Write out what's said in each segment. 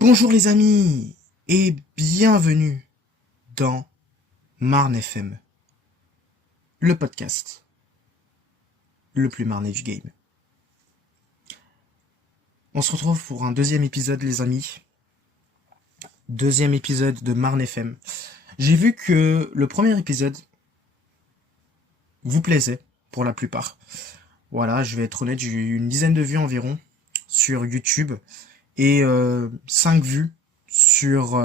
Bonjour les amis et bienvenue dans Marne FM, le podcast le plus marné du game. On se retrouve pour un deuxième épisode les amis, deuxième épisode de Marne FM. J'ai vu que le premier épisode vous plaisait pour la plupart. Voilà, je vais être honnête, j'ai eu une dizaine de vues environ sur YouTube et 5 vues sur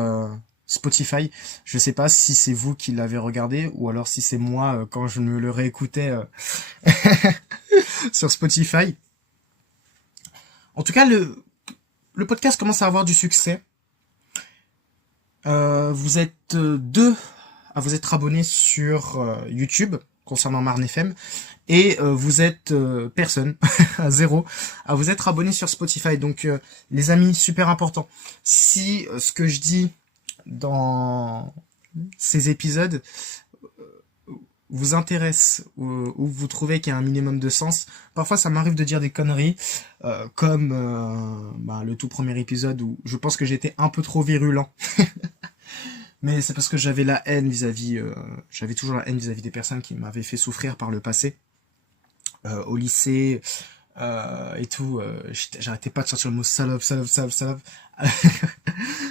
Spotify. Je sais pas si c'est vous qui l'avez regardé ou alors si c'est moi quand je me le réécoutais sur Spotify. En tout cas, le podcast commence à avoir du succès. Vous êtes deux à vous être abonnés sur YouTube concernant Marne FM et vous êtes personne à zéro à vous être abonné sur Spotify. Donc les amis, super important, si ce que je dis dans ces épisodes vous intéresse ou vous trouvez qu'il y a un minimum de sens, parfois ça m'arrive de dire des conneries comme le tout premier épisode où je pense que j'étais un peu trop virulent. Mais c'est parce que j'avais la haine j'avais toujours la haine vis-à-vis des personnes qui m'avaient fait souffrir par le passé, au lycée et tout. J'arrêtais pas de sortir le mot salope,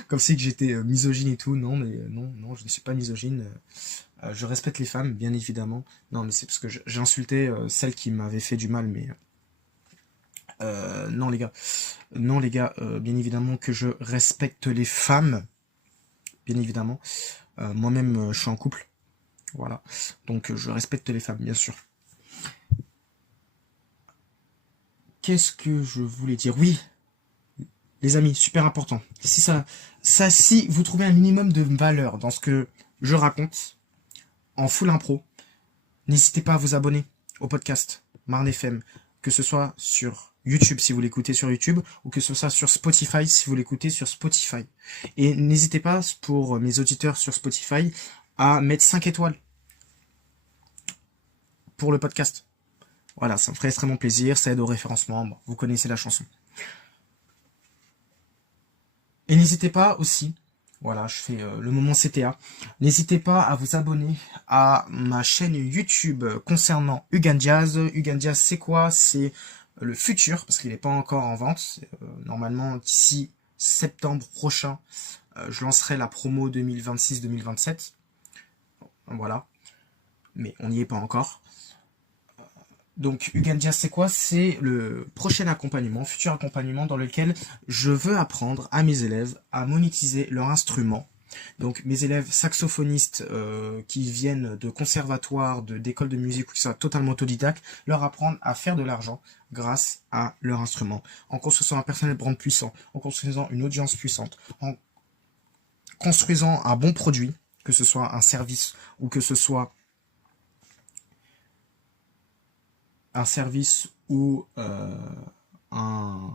comme si que j'étais misogyne et tout. Non, mais non, je ne suis pas misogyne. Je respecte les femmes, bien évidemment. Non, mais c'est parce que j'insultais celles qui m'avaient fait du mal, mais non les gars, bien évidemment que je respecte les femmes. Bien évidemment. Moi-même, je suis en couple. Voilà. Donc, je respecte les femmes, bien sûr. Qu'est-ce que je voulais dire? Oui, les amis, super important. Si vous trouvez un minimum de valeur dans ce que je raconte, en full impro, n'hésitez pas à vous abonner au podcast Marne FM, que ce soit sur YouTube si vous l'écoutez sur YouTube, ou que ce soit sur Spotify si vous l'écoutez sur Spotify. Et n'hésitez pas, pour mes auditeurs sur Spotify, à mettre 5 étoiles pour le podcast. Voilà, ça me ferait extrêmement plaisir, ça aide au référencement, bon, vous connaissez la chanson. Et n'hésitez pas aussi, voilà, je fais le moment CTA, n'hésitez pas à vous abonner à ma chaîne YouTube concernant Hugan Jazz. Hugan Jazz, c'est quoi? C'est le futur, parce qu'il n'est pas encore en vente. Normalement, d'ici septembre prochain, je lancerai la promo 2026-2027. Voilà. Mais on n'y est pas encore. Donc, Hugan Jazz, c'est quoi? C'est le prochain accompagnement, futur accompagnement dans lequel je veux apprendre à mes élèves à monétiser leur instrument. Donc, mes élèves saxophonistes qui viennent de conservatoires, d'écoles de musique ou qui sont totalement autodidactes, leur apprendre à faire de l'argent grâce à leur instrument, en construisant un personnel brand puissant, en construisant une audience puissante, en construisant un bon produit, que ce soit un service ou que ce soit un service ou un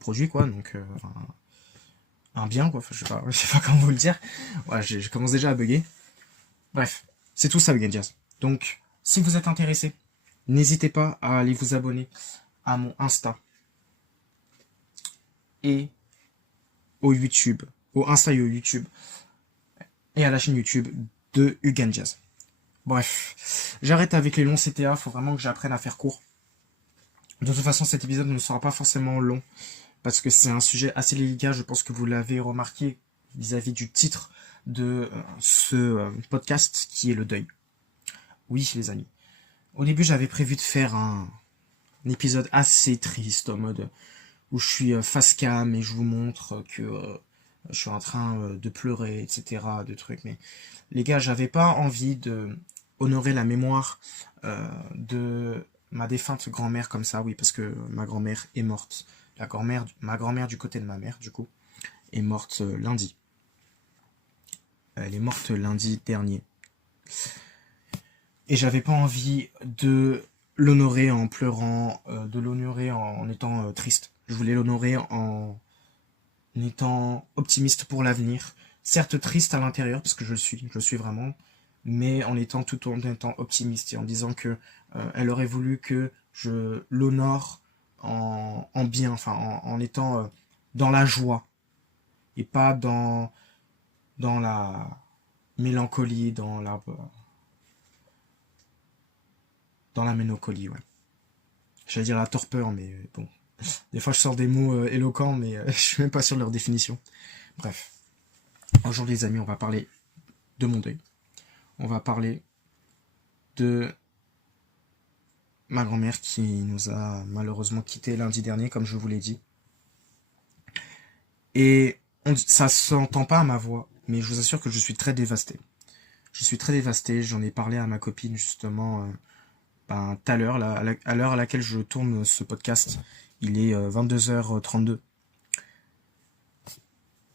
produit, quoi, donc un bien, quoi, enfin, je sais pas comment vous le dire. Voilà, je commence déjà à bugger. Bref, c'est tout ça, Hugan Jazz. Donc, si vous êtes intéressé, n'hésitez pas à aller vous abonner à mon Insta et au YouTube, au Insta et au YouTube, et à la chaîne YouTube de Hugan Jazz. Bref, j'arrête avec les longs CTA, faut vraiment que j'apprenne à faire court. De toute façon, cet épisode ne sera pas forcément long, parce que c'est un sujet assez délicat, je pense que vous l'avez remarqué vis-à-vis du titre de ce podcast, qui est le deuil. Oui, les amis. Au début, j'avais prévu de faire un épisode assez triste, en mode où je suis face cam et je vous montre que je suis en train de pleurer, etc., de trucs. Mais les gars, j'avais pas envie de honorer la mémoire de ma défunte grand-mère comme ça, oui, parce que ma grand-mère est morte. Ma grand-mère du côté de ma mère, du coup, est morte lundi. Elle est morte lundi dernier. Et j'avais pas envie de l'honorer en pleurant, de l'honorer en étant triste. Je voulais l'honorer en étant optimiste pour l'avenir. Certes triste à l'intérieur, parce que je le suis vraiment, mais en étant tout en étant optimiste et en disant que elle aurait voulu que je l'honore en bien, enfin en étant dans la joie et pas dans la mélancolie, dans la mélancolie, ouais. J'allais dire la torpeur, mais bon. Des fois, je sors des mots éloquents, mais je suis même pas sûr de leur définition. Bref. Aujourd'hui, les amis, on va parler de mon deuil. On va parler de ma grand-mère qui nous a malheureusement quittés lundi dernier, comme je vous l'ai dit. Et ça s'entend pas à ma voix, mais je vous assure que je suis très dévasté. Je suis très dévasté, j'en ai parlé à ma copine justement tout à l'heure, à l'heure à laquelle je tourne ce podcast. Il est 22h32.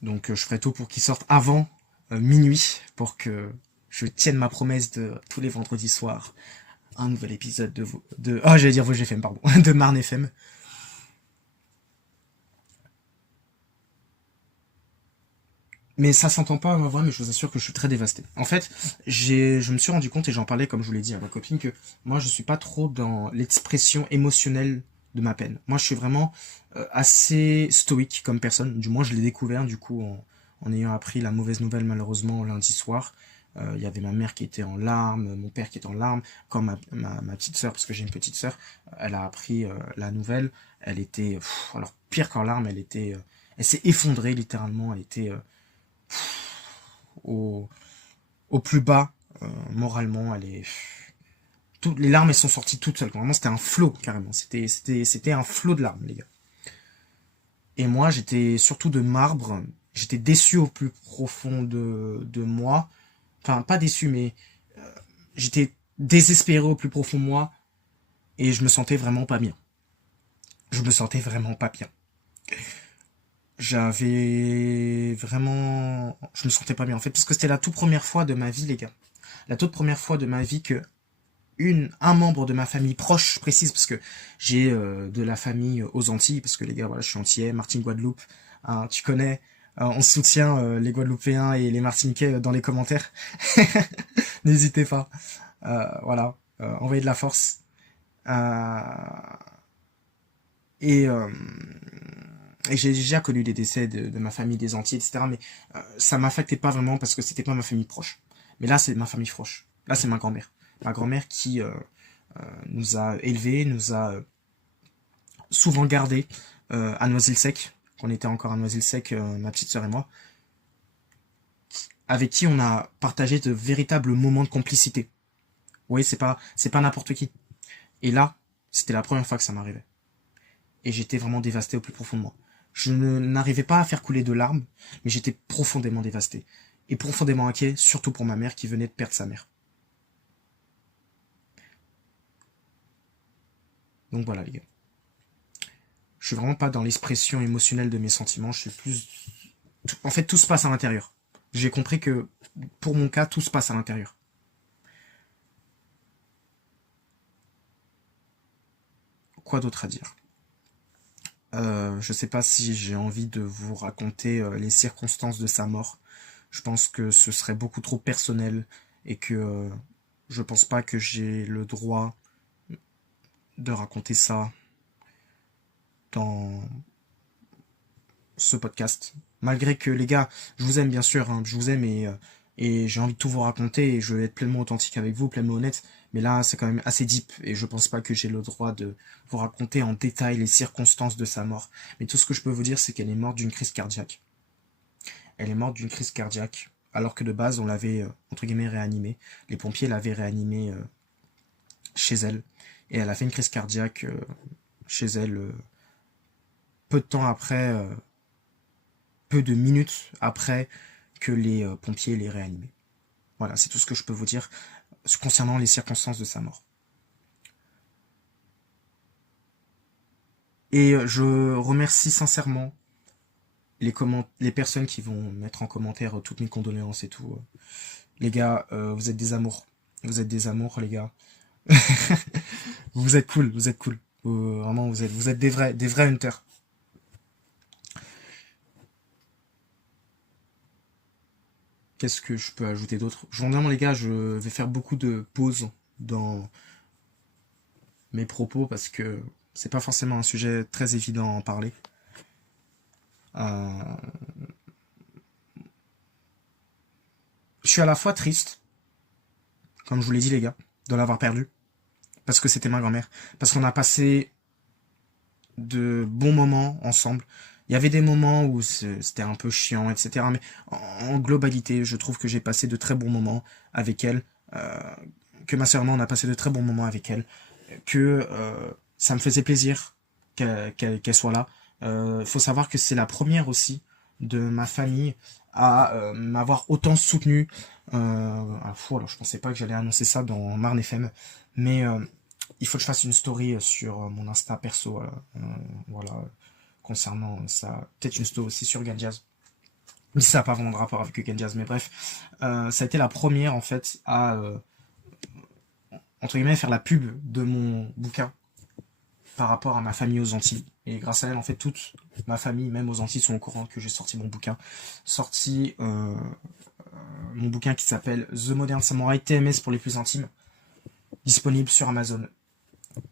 Donc je ferai tout pour qu'il sorte avant minuit, pour que je tienne ma promesse de tous les vendredis soirs. Un nouvel épisode j'allais dire Vosges FM, pardon, de Marne FM. Mais ça s'entend pas à ma voix, mais je vous assure que je suis très dévasté. En fait, je me suis rendu compte, et j'en parlais comme je vous l'ai dit à ma copine, que moi je suis pas trop dans l'expression émotionnelle de ma peine. Moi je suis vraiment assez stoïque comme personne, du moins je l'ai découvert du coup en ayant appris la mauvaise nouvelle malheureusement lundi soir. Il y avait ma mère qui était en larmes, mon père qui était en larmes, comme ma petite sœur, parce que j'ai une petite sœur, elle a appris la nouvelle, elle était, alors pire qu'en larmes, elle s'est effondrée littéralement, elle était au, au plus bas moralement, toutes les larmes elles sont sorties toutes seules. Vraiment c'était un flot carrément, c'était un flot de larmes les gars. Et moi j'étais surtout de marbre, j'étais déçu au plus profond de moi. Enfin, pas déçu, mais j'étais désespéré au plus profond de moi et je me sentais vraiment pas bien. Je me sentais vraiment pas bien. Je me sentais pas bien en fait, parce que c'était la toute première fois de ma vie, les gars. La toute première fois de ma vie que un membre de ma famille proche, je précise, parce que j'ai de la famille aux Antilles, parce que les gars, voilà, je suis antillais, Martinique, Guadeloupe, hein, tu connais, on soutient les Guadeloupéens et les Martiniquais dans les commentaires. N'hésitez pas. Voilà, envoyez de la force. Euh, et et j'ai déjà connu des décès de ma famille des Antilles, etc. Mais ça m'affectait pas vraiment parce que c'était pas ma famille proche. Mais là, c'est ma famille proche. Là, c'est ma grand-mère. Ma grand-mère qui nous a élevés, nous a souvent gardés à Noisy-le-Sec, qu'on était encore à Noisy-le-Sec, ma petite sœur et moi, avec qui on a partagé de véritables moments de complicité. Oui, c'est pas n'importe qui. Et là, c'était la première fois que ça m'arrivait. Et j'étais vraiment dévasté au plus profond de moi. Je n'arrivais pas à faire couler de larmes, mais j'étais profondément dévasté. Et profondément inquiet, surtout pour ma mère qui venait de perdre sa mère. Donc voilà les gars. Je suis vraiment pas dans l'expression émotionnelle de mes sentiments, je suis plus... En fait, tout se passe à l'intérieur. J'ai compris que, pour mon cas, tout se passe à l'intérieur. Quoi d'autre à dire ? Je sais pas si j'ai envie de vous raconter les circonstances de sa mort. Je pense que ce serait beaucoup trop personnel et que je pense pas que j'ai le droit de raconter ça dans ce podcast. Malgré que les gars, je vous aime bien sûr, hein, je vous aime et j'ai envie de tout vous raconter et je vais être pleinement authentique avec vous, pleinement honnête. Mais là, c'est quand même assez deep et je pense pas que j'ai le droit de vous raconter en détail les circonstances de sa mort. Mais tout ce que je peux vous dire, c'est qu'elle est morte d'une crise cardiaque. Elle est morte d'une crise cardiaque, alors que de base, on l'avait, entre guillemets, réanimée. Les pompiers l'avaient réanimée chez elle. Et elle a fait une crise cardiaque chez elle peu de temps après, peu de minutes après que les pompiers l'aient réanimée. Voilà, c'est tout ce que je peux vous dire concernant les circonstances de sa mort. Et je remercie sincèrement les personnes qui vont mettre en commentaire toutes mes condoléances et tout. Les gars, vous êtes des amours. Vous êtes des amours, les gars. Vous êtes cool, vous êtes cool. Vraiment, vous êtes des vrais hunters. Qu'est-ce que je peux ajouter d'autre? Vraiment, les gars, je vais faire beaucoup de pauses dans mes propos parce que c'est pas forcément un sujet très évident à en parler. Euh, je suis à la fois triste, comme je vous l'ai dit les gars, de l'avoir perdu, parce que c'était ma grand-mère, parce qu'on a passé de bons moments ensemble. Il y avait des moments où c'était un peu chiant, etc. Mais en globalité, je trouve que j'ai passé de très bons moments avec elle, euh, que ma sœur et moi, on a passé de très bons moments avec elle, que ça me faisait plaisir qu'elle soit là. Faut savoir que c'est la première aussi de ma famille à m'avoir autant soutenu. Alors je pensais pas que j'allais annoncer ça dans Marne FM, mais il faut que je fasse une story sur mon Insta perso, voilà, concernant ça. Peut-être une story aussi sur Ganjaz. Mais ça n'a pas vraiment de rapport avec Ganjaz, mais bref. Ça a été la première, en fait, à, entre guillemets, faire la pub de mon bouquin par rapport à ma famille aux Antilles. Et grâce à elle, en fait, toute ma famille, même aux Antilles, sont au courant que j'ai sorti mon bouquin. Sorti mon bouquin qui s'appelle The Modern Samurai TMS pour les plus intimes. Disponible sur Amazon.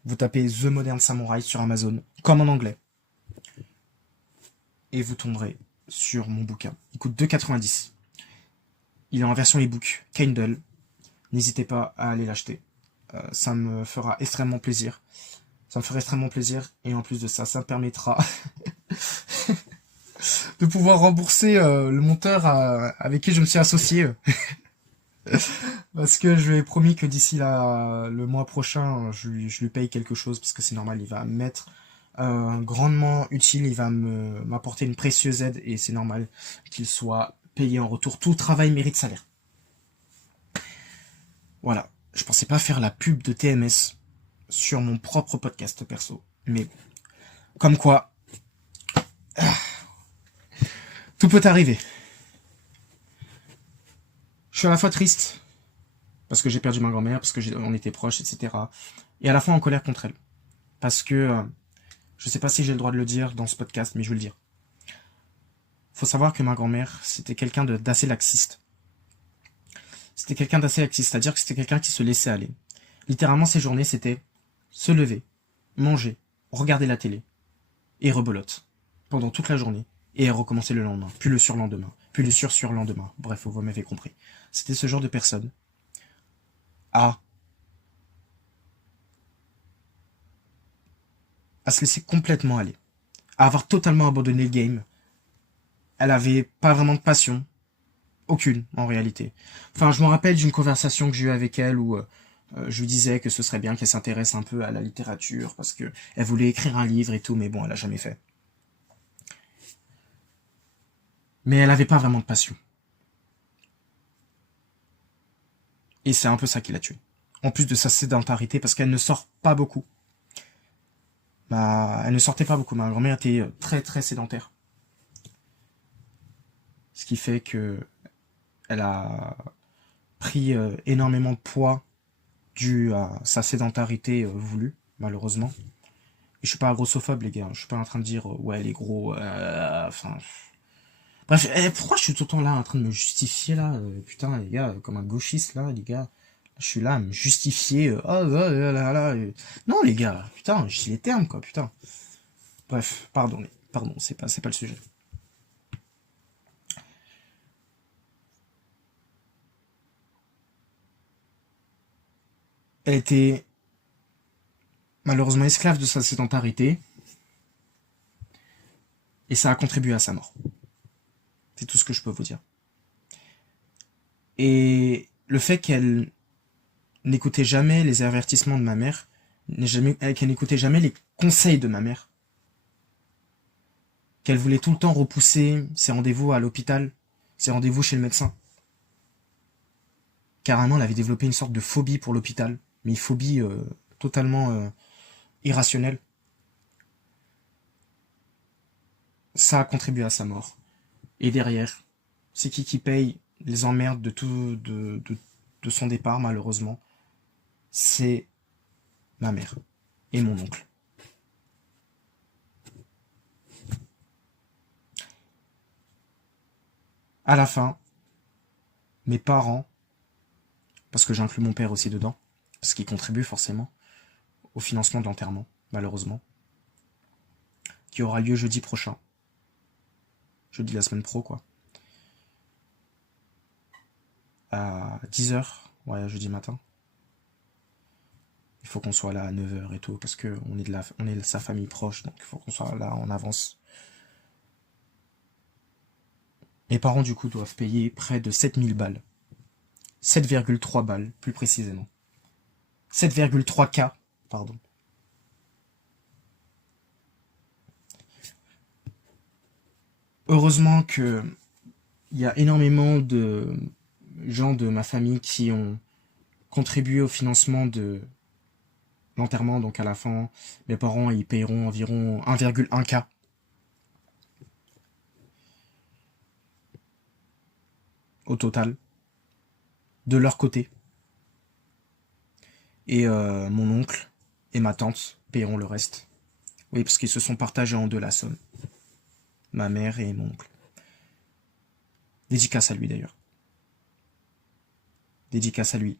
Vous tapez The Modern Samurai sur Amazon, comme en anglais. Et vous tomberez sur mon bouquin. Il coûte 2,90. Il est en version ebook, Kindle. N'hésitez pas à aller l'acheter. Ça me fera extrêmement plaisir. Ça me ferait extrêmement plaisir. Et en plus de ça, ça me permettra de pouvoir rembourser le monteur avec qui je me suis associé. Parce que je lui ai promis que d'ici le mois prochain, je lui paye quelque chose. Parce que c'est normal, il va m'être grandement utile. Il va m'apporter une précieuse aide. Et c'est normal qu'il soit payé en retour. Tout travail mérite salaire. Voilà. Je pensais pas faire la pub de TMS sur mon propre podcast perso. Mais comme quoi, tout peut arriver. Je suis à la fois triste, parce que j'ai perdu ma grand-mère, parce que on était proches, etc. Et à la fois en colère contre elle. Parce que, je sais pas si j'ai le droit de le dire dans ce podcast, mais je vais le dire. Faut savoir que ma grand-mère, c'était quelqu'un d'assez laxiste. C'était quelqu'un d'assez laxiste, c'est-à-dire que c'était quelqu'un qui se laissait aller. Littéralement, ses journées, c'était se lever, manger, regarder la télé, et rebelote. Pendant toute la journée. Et recommencer le lendemain, puis le surlendemain, puis le surlendemain. Bref, vous m'avez compris. C'était ce genre de personne à se laisser complètement aller, à avoir totalement abandonné le game. Elle avait pas vraiment de passion, aucune en réalité. Enfin, je me rappelle d'une conversation que j'ai eue avec elle où je lui disais que ce serait bien qu'elle s'intéresse un peu à la littérature parce que elle voulait écrire un livre et tout, mais bon, elle a jamais fait. Mais elle avait pas vraiment de passion. Et c'est un peu ça qui l'a tuée. En plus de sa sédentarité, parce qu'elle ne sort pas beaucoup. Elle ne sortait pas beaucoup. Ma grand-mère était très très sédentaire. Ce qui fait que elle a pris énormément de poids dû à sa sédentarité voulue, malheureusement. Et je suis pas un grossophobe, les gars. Je suis pas en train de dire ouais les gros. Enfin. Bref, pourquoi je suis tout le temps là en train de me justifier là, putain les gars, comme un gauchiste là, les gars. Je suis là à me justifier. Oh là là là. Non les gars, putain, je dis les termes quoi, putain. Bref, pardon, c'est pas le sujet. Elle était malheureusement esclave de sa sédentarité et ça a contribué à sa mort. C'est tout ce que je peux vous dire. Et le fait qu'elle n'écoutait jamais les avertissements de ma mère, qu'elle n'écoutait jamais les conseils de ma mère, qu'elle voulait tout le temps repousser ses rendez-vous à l'hôpital, ses rendez-vous chez le médecin. Carrément, elle avait développé une sorte de phobie pour l'hôpital, mais une phobie totalement irrationnelle. Ça a contribué à sa mort. Et derrière, c'est qui paye les emmerdes de son départ, malheureusement? C'est ma mère et mon oncle. À la fin, mes parents, parce que j'inclus mon père aussi dedans, parce qu'il contribue forcément au financement de l'enterrement, malheureusement, qui aura lieu jeudi prochain. jeudi la semaine pro, quoi. À 10h, ouais, jeudi matin. Il faut qu'on soit là à 9h et tout, parce que on est de sa famille proche, donc il faut qu'on soit là en avance. Mes parents, du coup, doivent payer près de 7000 balles. 7,3 balles, plus précisément. 7,3 K, pardon. Heureusement que il y a énormément de gens de ma famille qui ont contribué au financement de l'enterrement, donc à la fin, mes parents ils payeront environ 1,1 K. Au total, de leur côté. Et mon oncle et ma tante paieront le reste. Oui, parce qu'ils se sont partagés en deux la somme. Ma mère et mon oncle. Dédicace à lui d'ailleurs. Dédicace à lui.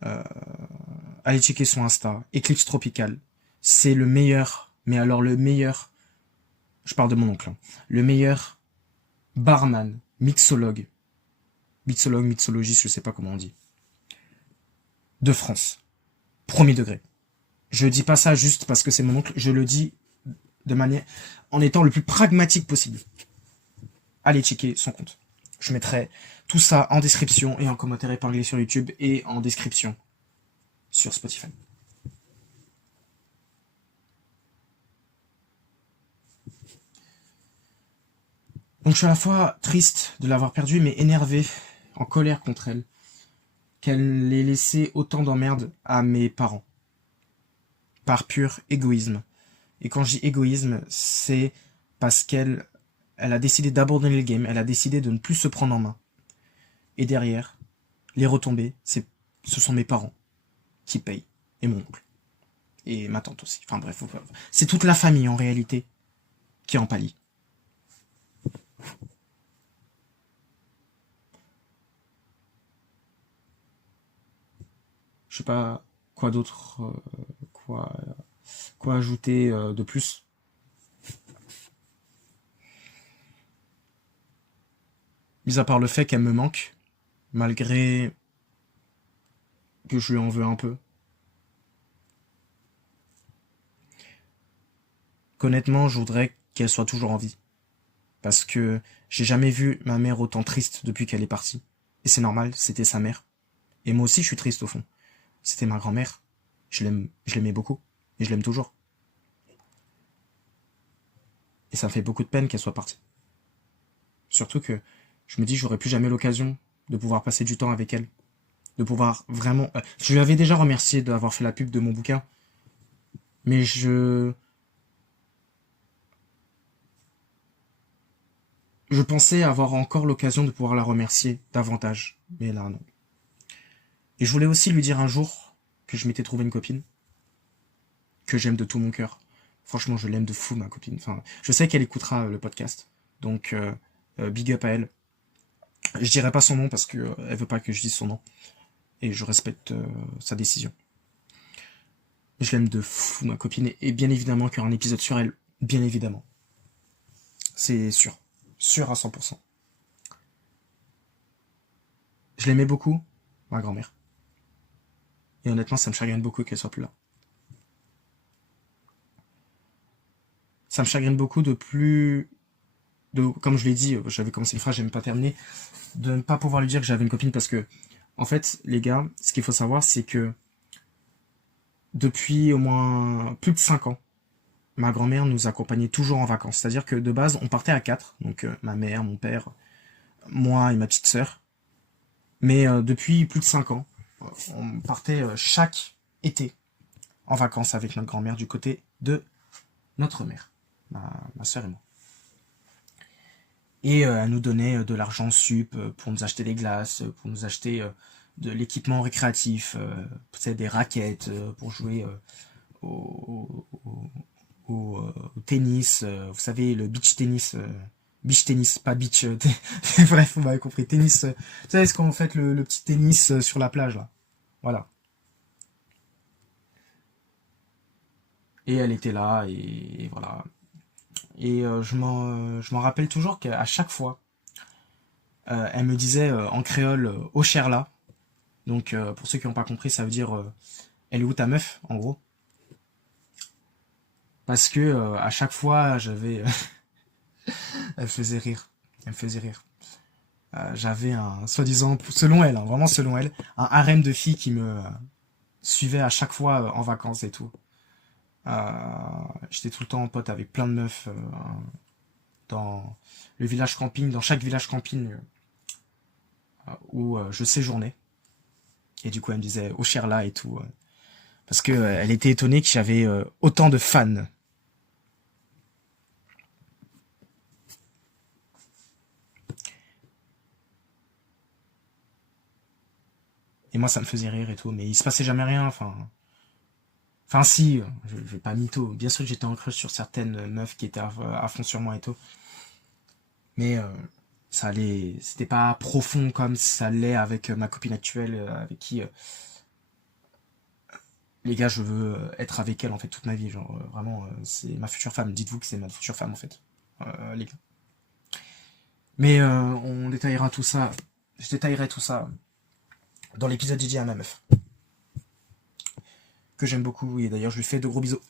Allez checker son Insta. Eclipse Tropical. C'est le meilleur, mais alors le meilleur, je parle de mon oncle, hein, le meilleur barman, mixologue, mixologiste, je sais pas comment on dit, de France. Premier degré. Je dis pas ça juste parce que c'est mon oncle, je le dis de manière, en étant le plus pragmatique possible. Allez checker son compte. Je mettrai tout ça en description et en commentaire épinglé sur YouTube et en description sur Spotify. Donc je suis à la fois triste de l'avoir perdue, mais énervé, en colère contre elle, qu'elle ait laissé autant d'emmerdes à mes parents. Par pur égoïsme. Et quand je dis égoïsme, c'est parce qu'elle a décidé d'abandonner le game, elle a décidé de ne plus se prendre en main. Et derrière, les retombées, ce sont mes parents qui payent, et mon oncle. Et ma tante aussi. Enfin bref, c'est toute la famille en réalité qui en pâlit. Je sais pas quoi d'autre, quoi ajouter de plus. Mis à part le fait qu'elle me manque, malgré que je lui en veux un peu. Qu'honnêtement, je voudrais qu'elle soit toujours en vie. Parce que j'ai jamais vu ma mère autant triste depuis qu'elle est partie. Et c'est normal, c'était sa mère. Et moi aussi, je suis triste au fond. C'était ma grand-mère. Je l'aimais beaucoup. Et je l'aime toujours. Et ça me fait beaucoup de peine qu'elle soit partie. Surtout que je me dis, j'aurais plus jamais l'occasion de pouvoir passer du temps avec elle. De pouvoir vraiment... Je lui avais déjà remercié d'avoir fait la pub de mon bouquin. Mais je pensais avoir encore l'occasion de pouvoir la remercier davantage. Mais là, non. Et je voulais aussi lui dire un jour que je m'étais trouvé une copine. Que j'aime de tout mon cœur. Franchement, je l'aime de fou, ma copine. Enfin, je sais qu'elle écoutera le podcast. Donc, big up à elle. Je dirai pas son nom parce que elle veut pas que je dise son nom. Et je respecte sa décision. Je l'aime de fou, ma copine. Et bien évidemment qu'il y aura un épisode sur elle. Bien évidemment. C'est sûr. Sûr à 100%. Je l'aimais beaucoup, ma grand-mère. Et honnêtement, ça me chagrine beaucoup qu'elle soit plus là. Ça me chagrine beaucoup comme je l'ai dit, j'avais commencé une phrase, j'aime pas terminer, de ne pas pouvoir lui dire que j'avais une copine parce que, en fait, les gars, ce qu'il faut savoir, c'est que depuis au moins plus de 5 ans, ma grand-mère nous accompagnait toujours en vacances. C'est-à-dire que de base, on partait à 4, donc ma mère, mon père, moi et ma petite sœur. Mais depuis plus de 5 ans, on partait chaque été en vacances avec notre grand-mère du côté de notre mère, ma sœur et moi. Et elle nous donnait de l'argent sup pour nous acheter des glaces, pour nous acheter de l'équipement récréatif, des raquettes pour jouer au tennis, vous savez, le beach tennis, pas beach, bref, vous m'avez compris, tennis, vous savez ce qu'on fait le petit tennis sur la plage, là. Voilà. Et elle était là, et voilà. Et je m'en rappelle toujours qu'à chaque fois, elle me disait en créole Ocherla. Donc pour ceux qui n'ont pas compris, ça veut dire elle est où ta meuf, en gros. Parce que à chaque fois, j'avais... elle me faisait rire. Elle me faisait rire. J'avais un, soi-disant, selon elle, hein, vraiment selon elle, un harem de filles qui me suivaient à chaque fois en vacances et tout. J'étais tout le temps en pote avec plein de meufs dans le village camping, dans chaque village camping où je séjournais. Et du coup, elle me disait au là et tout. Parce que elle était étonnée que j'avais autant de fans. Et moi, ça me faisait rire et tout. Mais il se passait jamais rien. Enfin si, je vais pas mytho. Bien sûr que j'étais en crush sur certaines meufs qui étaient à fond sur moi et tout. Mais ça allait, c'était pas profond comme ça l'est avec ma copine actuelle, avec qui les gars, je veux être avec elle en fait toute ma vie. Genre vraiment, c'est ma future femme. Dites-vous que c'est ma future femme en fait, les gars. Mais on détaillera tout ça. Je détaillerai tout ça dans l'épisode dédié à ma meuf, que j'aime beaucoup. Et d'ailleurs, je lui fais de gros bisous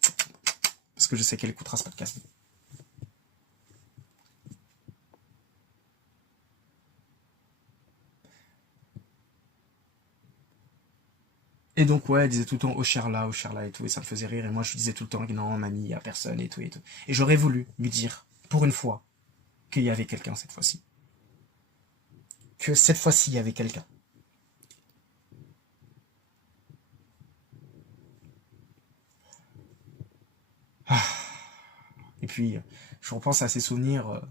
parce que je sais qu'elle écoutera ce podcast. Et donc ouais, elle disait tout le temps au cher là et tout, et ça me faisait rire. Et moi, je lui disais tout le temps que non, mamie, y a personne et tout et tout. Et j'aurais voulu lui dire, pour une fois, qu'il y avait quelqu'un cette fois-ci. Que cette fois-ci, il y avait quelqu'un. Et puis, je repense à ces souvenirs,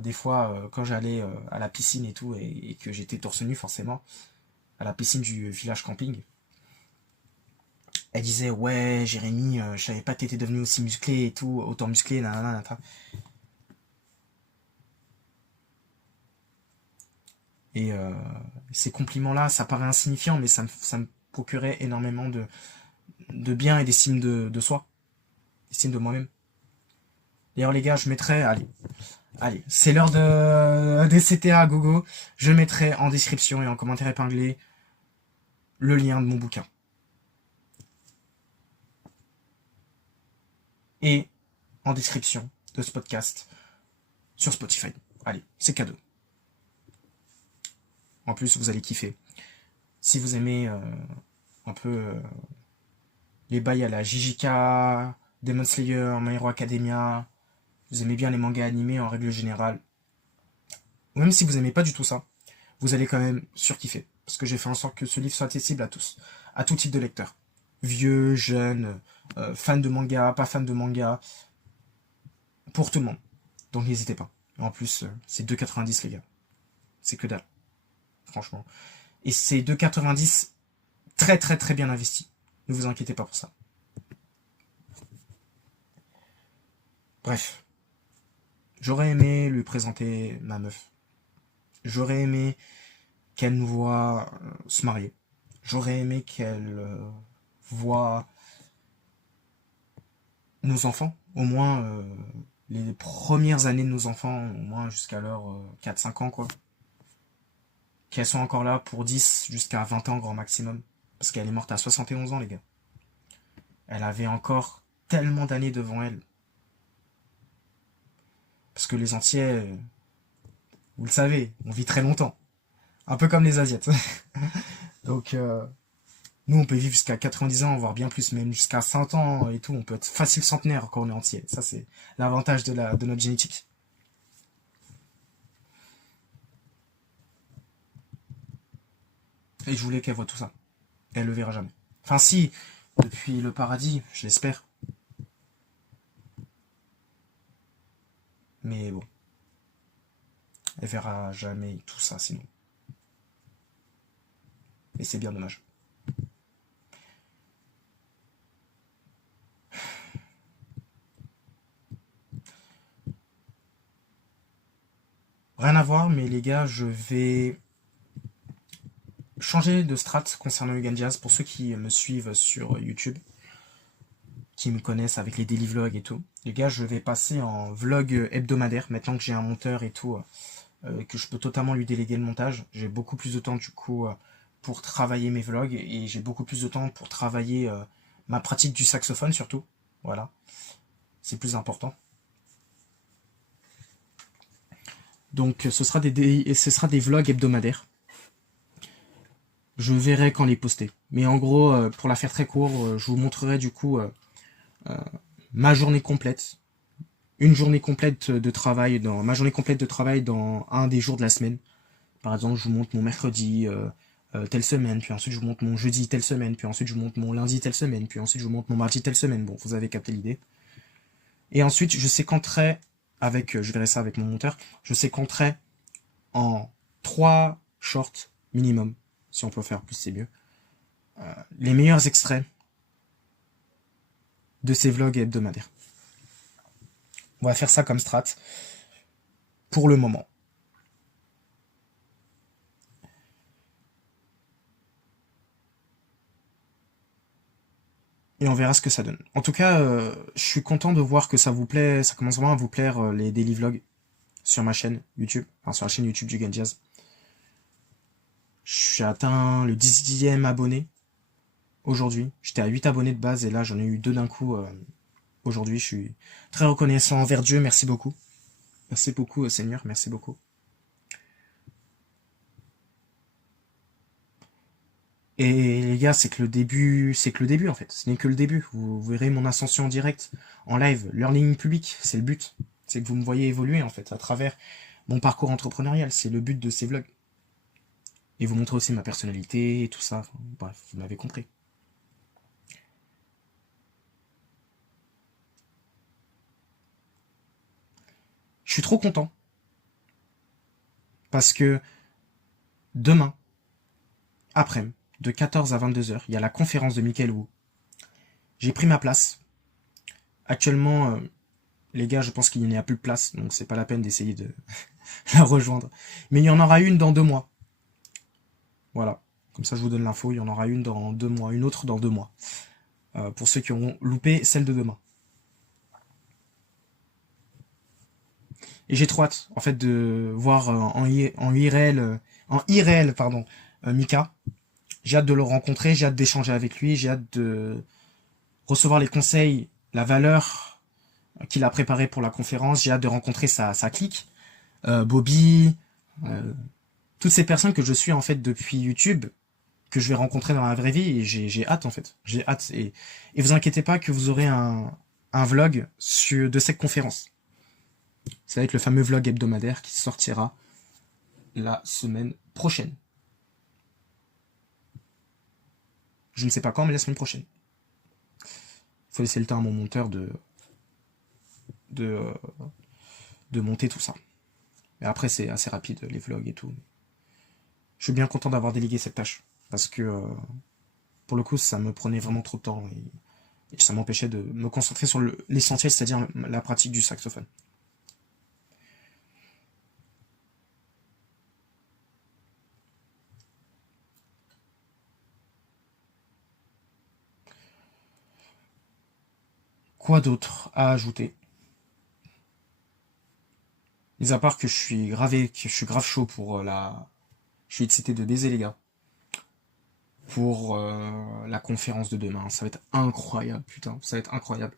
des fois, quand j'allais à la piscine et tout, et que j'étais torse nu forcément, à la piscine du village camping. Elle disait, ouais, Jérémy, je savais pas que t'étais devenu aussi musclé et tout, autant musclé, nanana, nanana. Et ces compliments-là, ça paraît insignifiant, mais ça me procurait énormément de bien et d'estime de soi, estime de moi-même. D'ailleurs, les gars, je mettrai, allez, c'est l'heure des CTA, gogo. Je mettrai en description et en commentaire épinglé le lien de mon bouquin. Et en description de ce podcast sur Spotify. Allez, c'est cadeau. En plus, vous allez kiffer. Si vous aimez un peu les bails à la JJK, Demon Slayer, My Hero Academia, vous aimez bien les mangas animés en règle générale, ou même si vous aimez pas du tout ça, vous allez quand même surkiffer. Parce que j'ai fait en sorte que ce livre soit accessible à tous, à tout type de lecteurs. Vieux, jeunes, fans de manga, pas fans de manga, pour tout le monde. Donc n'hésitez pas. En plus, c'est 2,90 les gars. C'est que dalle. Franchement. Et c'est 2,90 très très très bien investi. Ne vous inquiétez pas pour ça. Bref. J'aurais aimé lui présenter ma meuf. J'aurais aimé qu'elle nous voit se marier. J'aurais aimé qu'elle voit nos enfants. Au moins les premières années de nos enfants, au moins jusqu'à leurs 4-5 ans quoi. Qu'elles sont encore là pour 10 jusqu'à 20 ans grand maximum. Parce qu'elle est morte à 71 ans les gars. Elle avait encore tellement d'années devant elle. Parce que les Antillais, vous le savez, on vit très longtemps. Un peu comme les Asiates. Donc, nous, on peut vivre jusqu'à 90 ans, voire bien plus, même jusqu'à 100 ans et tout. On peut être facile centenaire quand on est entier. Ça, c'est l'avantage de notre génétique. Et je voulais qu'elle voit tout ça. Et elle le verra jamais. Enfin, si, depuis le paradis, je l'espère. Mais bon, elle verra jamais tout ça sinon. Et c'est bien dommage. Rien à voir, mais les gars, je vais changer de strat concernant Ugan Jazz pour ceux qui me suivent sur YouTube. qui me connaissent avec les daily vlogs et tout. Les gars, je vais passer en vlog hebdomadaire, maintenant que j'ai un monteur et tout, que je peux totalement lui déléguer le montage. J'ai beaucoup plus de temps du coup pour travailler mes vlogs et j'ai beaucoup plus de temps pour travailler ma pratique du saxophone surtout. Voilà, c'est plus important. Donc ce sera des vlogs hebdomadaires. Je verrai quand les poster. Mais en gros, pour la faire très court, je vous montrerai du coup ma journée complète. Une journée complète de travail ma journée complète de travail dans un des jours de la semaine. Par exemple, je vous montre mon mercredi telle semaine, puis ensuite je vous montre mon jeudi telle semaine, puis ensuite je vous montre mon lundi telle semaine, puis ensuite je vous montre mon mardi telle semaine. Bon, vous avez capté l'idée. Et ensuite, je séquencerai je verrai ça avec mon monteur, je séquencerai en 3 shorts minimum. Si on peut faire plus, c'est mieux. Les meilleurs extraits de ces vlogs hebdomadaires. On va faire ça comme strat pour le moment. Et on verra ce que ça donne. En tout cas, je suis content de voir que ça vous plaît, ça commence vraiment à vous plaire les daily vlogs sur ma chaîne YouTube, enfin sur la chaîne YouTube d'Ugan Jazz. J'ai atteint le 10e abonné aujourd'hui. J'étais à 8 abonnés de base et là j'en ai eu 2 d'un coup aujourd'hui. Je suis très reconnaissant envers Dieu, merci beaucoup. Merci beaucoup Seigneur, merci beaucoup. Et les gars, c'est que le début en fait. Ce n'est que le début. Vous verrez mon ascension en direct, en live, learning public, c'est le but. C'est que vous me voyez évoluer en fait à travers mon parcours entrepreneurial. C'est le but de ces vlogs. Et vous montrer aussi ma personnalité et tout ça. Enfin, bref, vous m'avez compris. Je suis trop content. Parce que demain, après-midi, de 14 à 22h, il y a la conférence de Michael Wu. J'ai pris ma place. Actuellement, les gars, je pense qu'il n'y a plus de place, donc c'est pas la peine d'essayer de la rejoindre. Mais il y en aura une dans 2 mois. Voilà. Comme ça, je vous donne l'info. Il y en aura une dans 2 mois, une autre dans 2 mois. Pour ceux qui auront loupé celle de demain. Et j'ai trop hâte, en fait, de voir en IRL, pardon, Mika. J'ai hâte de le rencontrer, j'ai hâte d'échanger avec lui, j'ai hâte de recevoir les conseils, la valeur qu'il a préparée pour la conférence, j'ai hâte de rencontrer sa clique, Bobby, toutes ces personnes que je suis en fait depuis YouTube, que je vais rencontrer dans la vraie vie, et j'ai hâte en fait, j'ai hâte. Et vous inquiétez pas que vous aurez un vlog de cette conférence. Ça va être le fameux vlog hebdomadaire qui sortira la semaine prochaine. Je ne sais pas quand, mais la semaine prochaine. Il faut laisser le temps à mon monteur de monter tout ça. Et après, c'est assez rapide, les vlogs et tout. Je suis bien content d'avoir délégué cette tâche. Parce que, pour le coup, ça me prenait vraiment trop de temps. Et ça m'empêchait de me concentrer sur l'essentiel, c'est-à-dire la pratique du saxophone. Quoi d'autre à ajouter? Mis à part que je suis grave chaud pour Je suis excité de baiser les gars. Pour la conférence de demain. Ça va être incroyable, putain. Ça va être incroyable.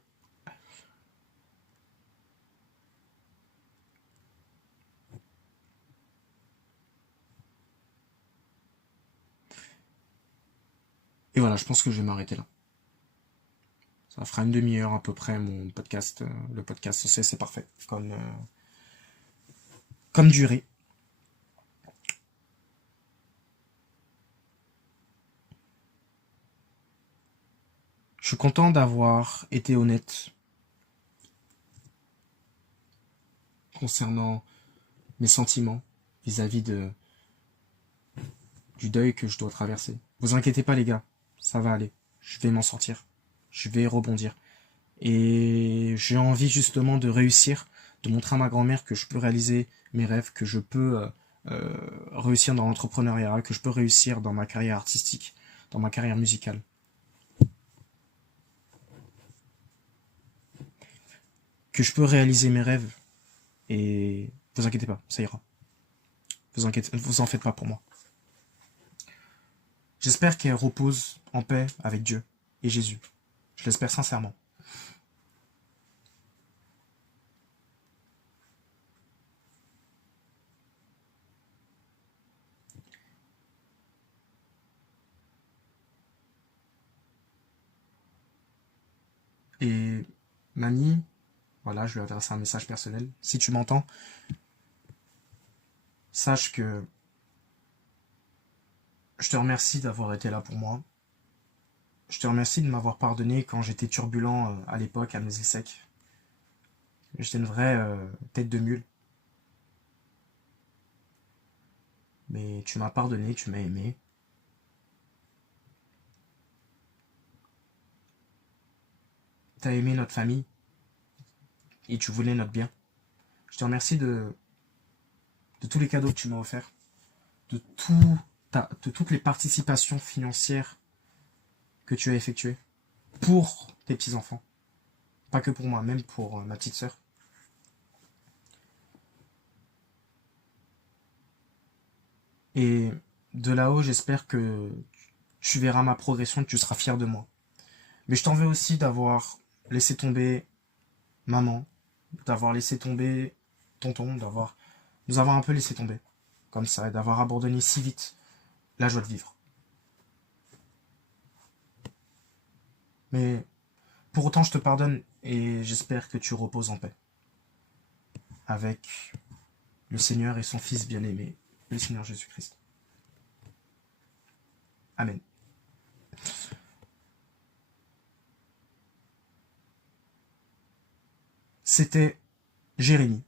Et voilà, je pense que je vais m'arrêter là. Ça fera une demi-heure à peu près mon podcast. Le podcast, c'est parfait. Comme durée. Je suis content d'avoir été honnête concernant mes sentiments vis-à-vis du deuil que je dois traverser. Vous inquiétez pas les gars, ça va aller. Je vais m'en sortir. Je vais rebondir. Et j'ai envie justement de réussir, de montrer à ma grand-mère que je peux réaliser mes rêves, que je peux réussir dans l'entrepreneuriat, que je peux réussir dans ma carrière artistique, dans ma carrière musicale. que je peux réaliser mes rêves. Et vous inquiétez pas, ça ira. Vous en faites pas pour moi. J'espère qu'elle repose en paix avec Dieu et Jésus. Je l'espère sincèrement. Et mamie, voilà, je lui adresse un message personnel. Si tu m'entends, sache que je te remercie d'avoir été là pour moi. Je te remercie de m'avoir pardonné quand j'étais turbulent à l'époque à Noisy-le-Sec. J'étais une vraie tête de mule. Mais tu m'as pardonné, tu m'as aimé. T'as aimé notre famille et tu voulais notre bien. Je te remercie de tous les cadeaux que tu m'as offerts, de toutes les participations financières que tu as effectuées pour tes petits-enfants. Pas que pour moi, même pour ma petite sœur. Et de là-haut, j'espère que tu verras ma progression, que tu seras fier de moi. Mais je t'en veux aussi d'avoir laissé tomber maman, d'avoir laissé tomber tonton, nous avoir un peu laissé tomber, comme ça, et d'avoir abandonné si vite la joie de vivre. Mais pour autant, je te pardonne et j'espère que tu reposes en paix avec le Seigneur et son Fils bien-aimé, le Seigneur Jésus-Christ. Amen. C'était Jérémy,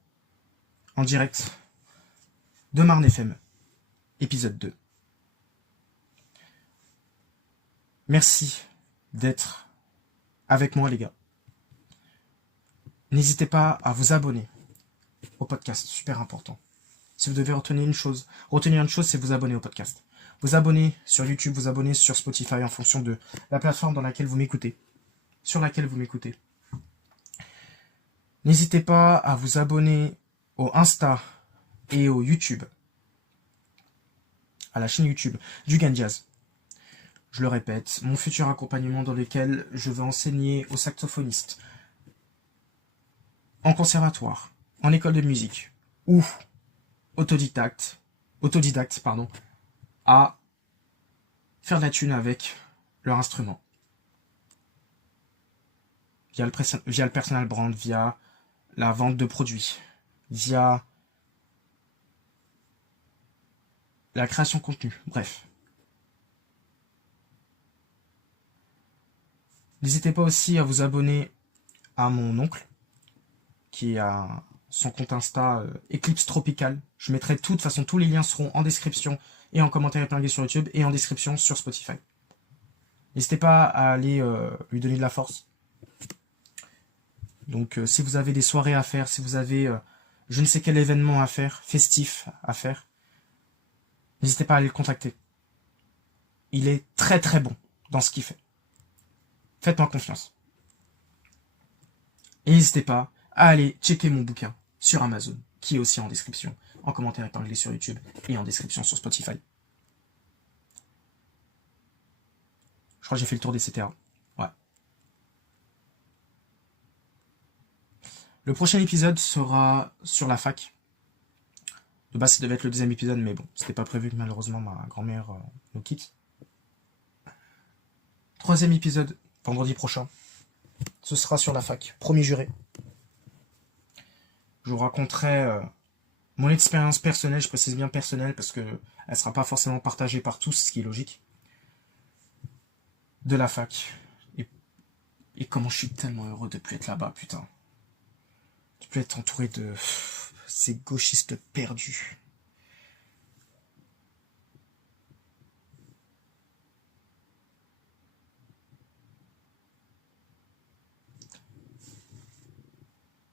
en direct de Marne FM, épisode 2. Merci d'être avec moi, les gars. N'hésitez pas à vous abonner au podcast, super important. Si vous devez retenir une chose, c'est vous abonner au podcast. Vous abonner sur YouTube, vous abonner sur Spotify en fonction de la plateforme dans laquelle vous m'écoutez. Sur laquelle vous m'écoutez. N'hésitez pas à vous abonner au Insta et au YouTube. À la chaîne YouTube d'Ugan Jazz. Je le répète, mon futur accompagnement dans lequel je vais enseigner aux saxophonistes en conservatoire, en école de musique ou autodidacte, à faire de la thune avec leur instrument. Via le personal brand, via la vente de produits, via la création de contenu, bref. N'hésitez pas aussi à vous abonner à mon oncle, qui a son compte Insta Eclipse Tropical. Je mettrai de toute façon, tous les liens seront en description et en commentaire épinglé sur YouTube et en description sur Spotify. N'hésitez pas à aller lui donner de la force. Donc si vous avez des soirées à faire, si vous avez je ne sais quel événement à faire, festif à faire, n'hésitez pas à aller le contacter. Il est très très bon dans ce qu'il fait. Faites-moi confiance. Et n'hésitez pas à aller checker mon bouquin sur Amazon, qui est aussi en description, en commentaire épinglé sur YouTube et en description sur Spotify. Je crois que j'ai fait le tour des CTA. Ouais. Le prochain épisode sera sur la fac. De base, ça devait être le deuxième épisode, mais bon, c'était pas prévu que malheureusement ma grand-mère nous quitte. Troisième épisode, vendredi prochain. Ce sera sur la fac. Promis juré. Je vous raconterai mon expérience personnelle, je précise bien personnelle, parce que elle ne sera pas forcément partagée par tous, ce qui est logique, de la fac. Et comment je suis tellement heureux de plus être là-bas, putain. De plus être entouré de ces gauchistes perdus.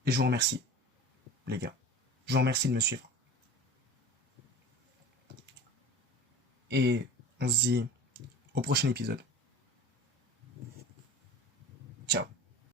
Et je vous remercie, les gars. Je vous remercie de me suivre. Et on se dit au prochain épisode.